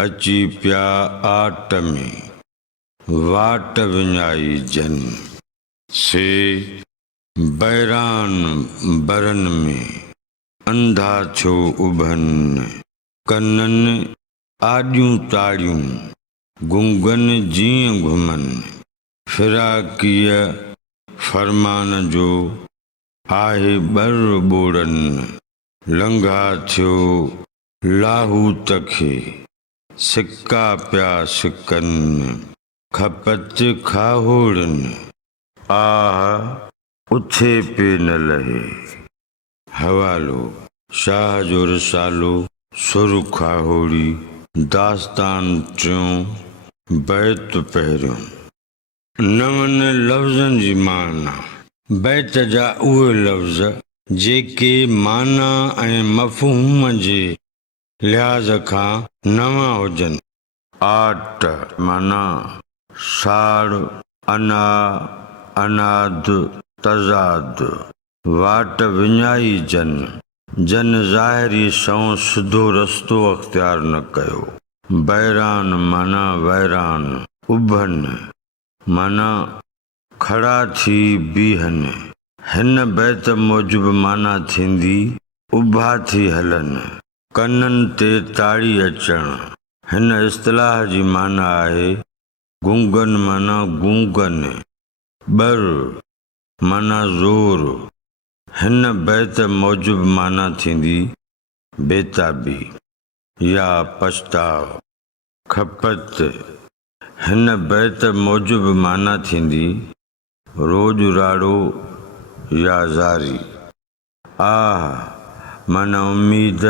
अची पिया आट में वाट विञाई जन से बैरान बरन में अंधा छो उभन कननि आॾियूं ताड़ियूं गुंगन जीअं घुमन फिराकीअ फरमान जो आहे बर ॿोड़न लंघा थियो लाहूत खे सिक्का पिया सिकन खपत खाहोड़न आह उथे पे न लहे। हवालो शाह जो रिसालो सुर खाहोड़ी दास्तान टियों बैत पहिरियों। नवनि लफ़्ज़नि जी माना बैत जा उहे लफ़्ज़ जेके माना ऐं मफ़हूम जे लिहाज़ खां नवां हुजनि। आट माना साड़ अना अनाद तज़ाद वाट विञाई जन जन ज़ाहिरी सऊं सिधो रस्तो अख़्तियार न कयो। बैरान माना वैरान उभन माना खड़ा थी बीहन। हिन बैत मूजिब माना थींदी उभा थी हलन कननि ते ताड़ी अचण। हिन इस्तिलाह जी माना आहे गुंगन माना गूंगन बर माना ज़ोर। हिन बैत मूजिब माना थींदी बेताबी या पछताव। खपत हिन बैत मूजिब माना थींदी रोज राड़ो या ज़ारी। आह माना उम्मीद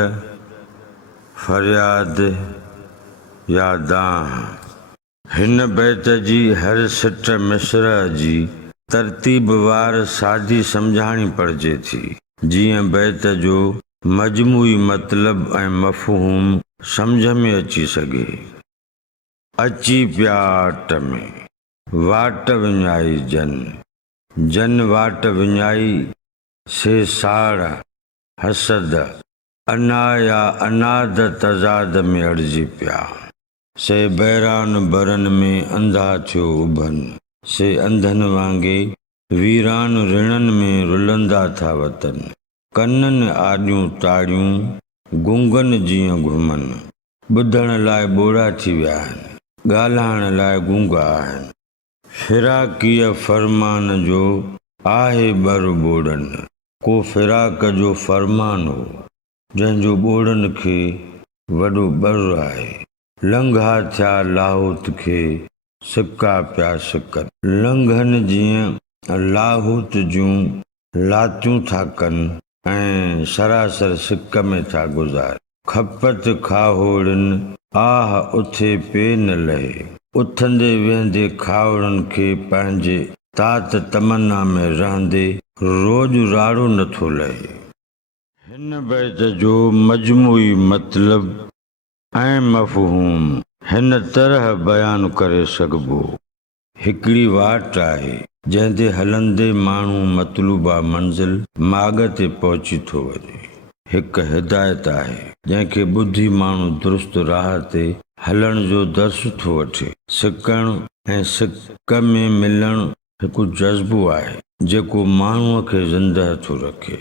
फरियाद या दाह। हिन बैत जी हर सिट मिसर जी तरतीब वार सादी सम्झाणी पड़िजे थी जीअं बैत जो मजमूई मतिलब ऐं मफ़हूम सम्झ में अची सघे। अची पिया आट में वाट विञाई जन जन वाट विञाई से साड़ हसद अना या अनाद तज़ाद में अड़िजी पिया। से बैरान बरन में अंधा थियो उभन से अंधनि वांगुरु वीरान रिणनि में रुलंदा था वतन। कननि आॾियूं ताड़ियूं गुंगन जीअं घुमन। ॿुधण लाइ ॿोड़ा थी विया आहिनि ॻाल्हाइण लाइ गूंगा आहिनि। फिराकीअ फरमान जो आहे बर ॿोड़न। को फिराक जो फरमान हो जंहिंजो ॿोड़नि खे वॾो बर आहे। लंघा थिया लाहौत खे सिक्का पिया सिकन। लंघनि जीअं लाहौत जूं लातियूं था कनि ऐं सरासर सिक में था गुज़ार। खपत खाहोड़नि आह उथे पे न लहे। उथंदे वेहंदे खावड़नि खे पंहिंजे तात तमन्ना में रहंदे रोज राड़ो नथो लहे। हिन बैत जो मजमूई मतिलब ऐं मफ़हूम हिन तरह बयानु करे सघिबो। हिकिड़ी वाट आहे जंहिं ते हलंदे माण्हू मतलूबा मंज़िल माॻ ते पहुची थो वञे। हिकु हिदायत आहे जंहिंखे ॿुधी माण्हू दुरुस्त राह ते हलण जो दर्स थो वठे। सिकण ऐं सिक में मिलण हिकु जज़्बो आहे जेको माण्हूअ खे ज़िंदह थो रखे।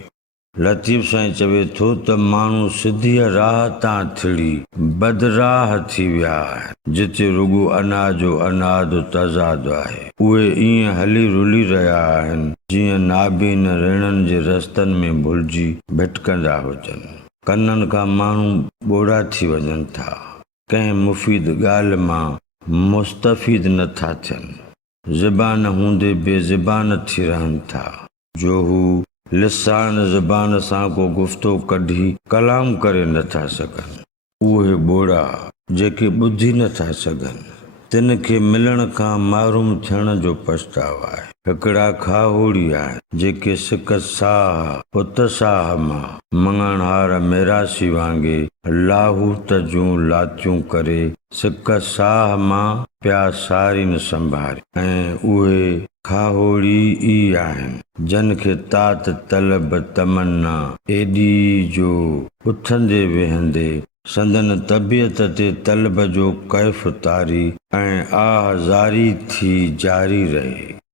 लतीफ़ साईं चवे थो त माण्हू सिधीअ राह तां थिड़ी बदराह थी विया आहिनि जिते रुॻो अनाजो अनाद तज़ाद आहे। उहे ईअं हली रुली रहिया आहिनि जीअं नाबीन रिणनि जे रस्तनि में भुलिजी भिटकंदा हुजनि। कननि खां माण्हू ॿोड़ा थी वञनि था कंहिं मुफ़ीद ॻाल्हि मां मुस्तफ़ीद नथा थियनि। ज़बान हूंदे बेज़बान थी रहनि था जो हू लिसान ज़बान सां को गुफ़्तो कढी कलाम करे नथा सघनि। उहे ॿोड़ा जेके ॿुधी नथा सघनि तिन खे मिलण खां मारूम थियण जो पछताव आहे। हिकिड़ा खाहोड़ी आहिनि जेके सिक साह उत्साह मां मङणहार मेरासी वांगुरु लाहूत जूं लातियूं करे सिक साह मां पिया सारीन संभारी। ऐं उहे खाहोड़ी ई आहिनि जन खे तात तलब तमन्ना एॾी जो उथंदे वेहंदे संदन तबियत ते तलब जो कैफ़ तारी ऐं आह ज़ारी थी जारी रहे।